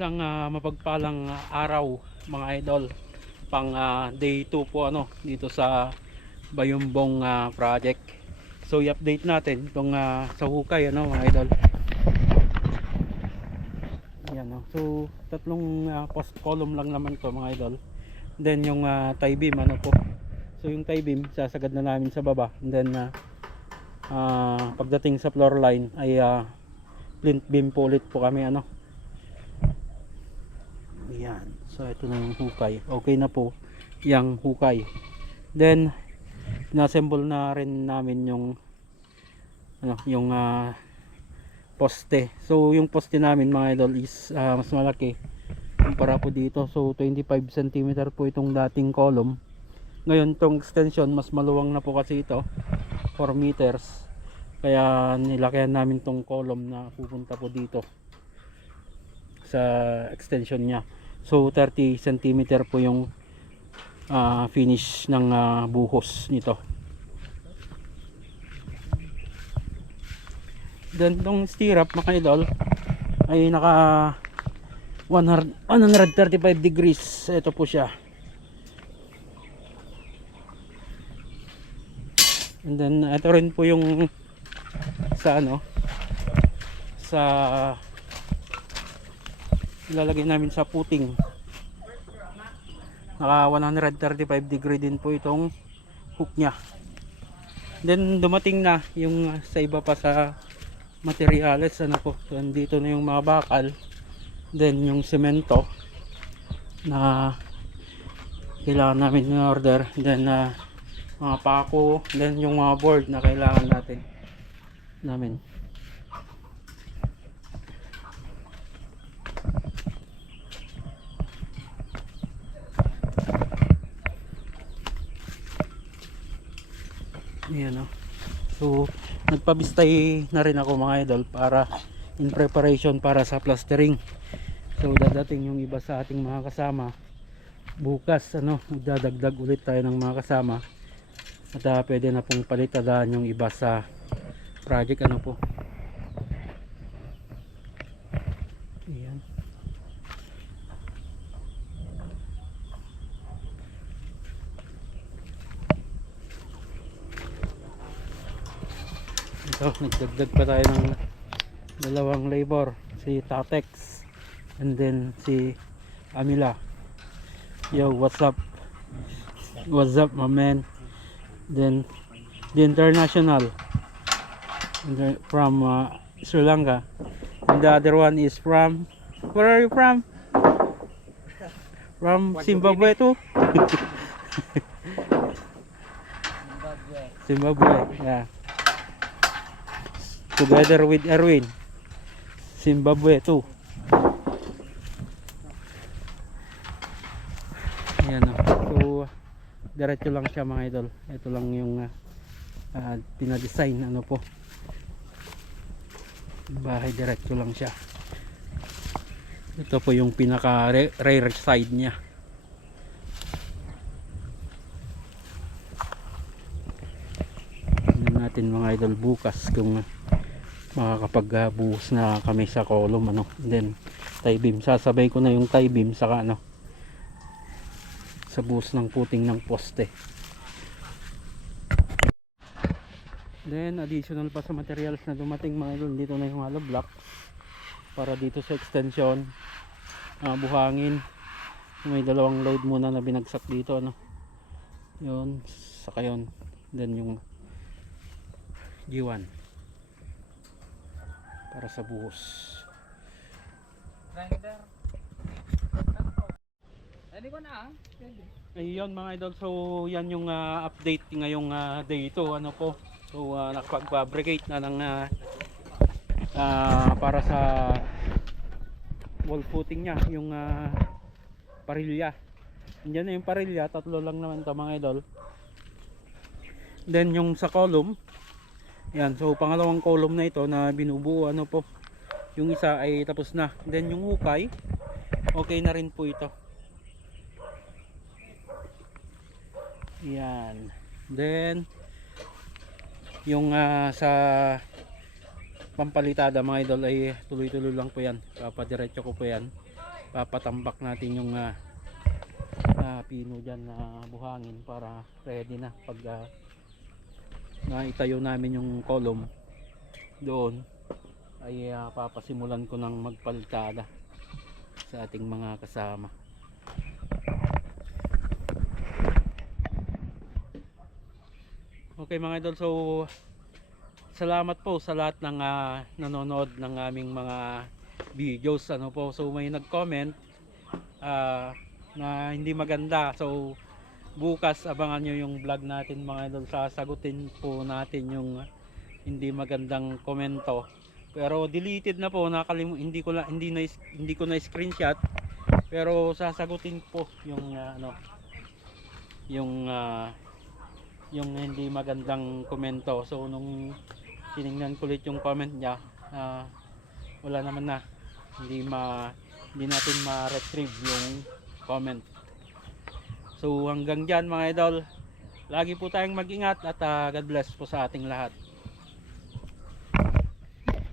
Isang mapagpalang araw mga idol, pang day 2 po dito sa Bayumbong project. So i-update natin itong sa hukay mga idol. Ayan, so tatlong post column lang naman to mga idol. Then yung tie beam po. So yung tie beam sasagad na namin sa baba. And then pagdating sa floor line ay plinth beam po ulit po kami Ayan. So ito na yung hukay. Okay na po yung hukay. Then inassemble na rin namin yung poste. So yung poste namin mga idol is mas malaki kumpara po dito. So 25 cm po itong dating column. Ngayon itong extension mas maluwang na po kasi ito, 4 meters. Kaya nilakayan namin tong column na pupunta po dito sa extension niya. So 30 cm po yung finish ng buhos nito. Then tong stirrup mga idol ay naka 135 degrees. Ito po siya. And then ito rin po yung sa sa ilalagay namin sa puting. Naka 135 degree din po itong hook nya. Then dumating na yung sa iba pa sa materials po. So dito na yung mga bakal. Then yung semento na kailangan namin in-order. Then mga pako. Then yung mga board na kailangan namin. Ayan So nagpabistay na rin ako mga idol para in preparation para sa plastering. So dadating yung iba sa ating mga kasama bukas magdadagdag ulit tayo ng mga kasama at pwede na pong palitadaan yung iba sa project po. Ayan. Ito, nagdagdag pa tayo ng dalawang labor, si Tatex and then si Amila. Yo, what's up my man. Then the international from Sri Lanka, and the other one is from, where are you from? From Zimbabwe too. Zimbabwe, yeah. Together with Erwin, Zimbabwe too. Ayan So diretso lang siya mga idol. Ito lang yung pinadesign po. Bahay diretso lang siya. Ito po yung pinaka rear side niya. Tingnan natin mga idol bukas kung makakapagbuhos na kami sa column then tie beam. Sasabay ko na yung tie beam saka sa buhos ng puting ng poste. Then additional pa sa materials na dumating mga idol, dito na yung hollow block para dito sa extension, buhangin. May dalawang load muna na binagsak dito yun, saka yun, then yung G1 para sa buhos. Ayun mga idol, so yan yung update ngayong day 2 po. So nakapag-fabricate na ng para sa wall footing nya yung parilya. Diyan na yung parilya, tatlo lang naman to mga idol. Then yung sa column, yan, so pangalawang column na ito na binubuo po. Yung isa ay tapos na. Then yung hukay, okay na rin po ito. Yan. Then yung sa pampalitada mga idol ay tuloy-tuloy lang po yan. Papadiretso ko po yan. papatambak natin yung pino dyan na buhangin para ready na pag naitayo namin yung column doon ay papasimulan ko ng magpaltada sa ating mga kasama. Okay mga idol, so salamat po sa lahat ng nanonood ng aming mga videos. Ano po, so may nag-comment na hindi maganda, so bukas abangan nyo yung vlog natin mga idol. Sasagutin po natin yung hindi magandang komento, pero deleted na po, hindi ko na screenshot, pero sasagutin po yung yung hindi magandang komento. So nung tiningnan ko ulit yung comment niya, wala naman na, hindi natin ma-retrieve yung comment. So hanggang dyan mga idol, lagi po tayong mag-ingat at God bless po sa ating lahat.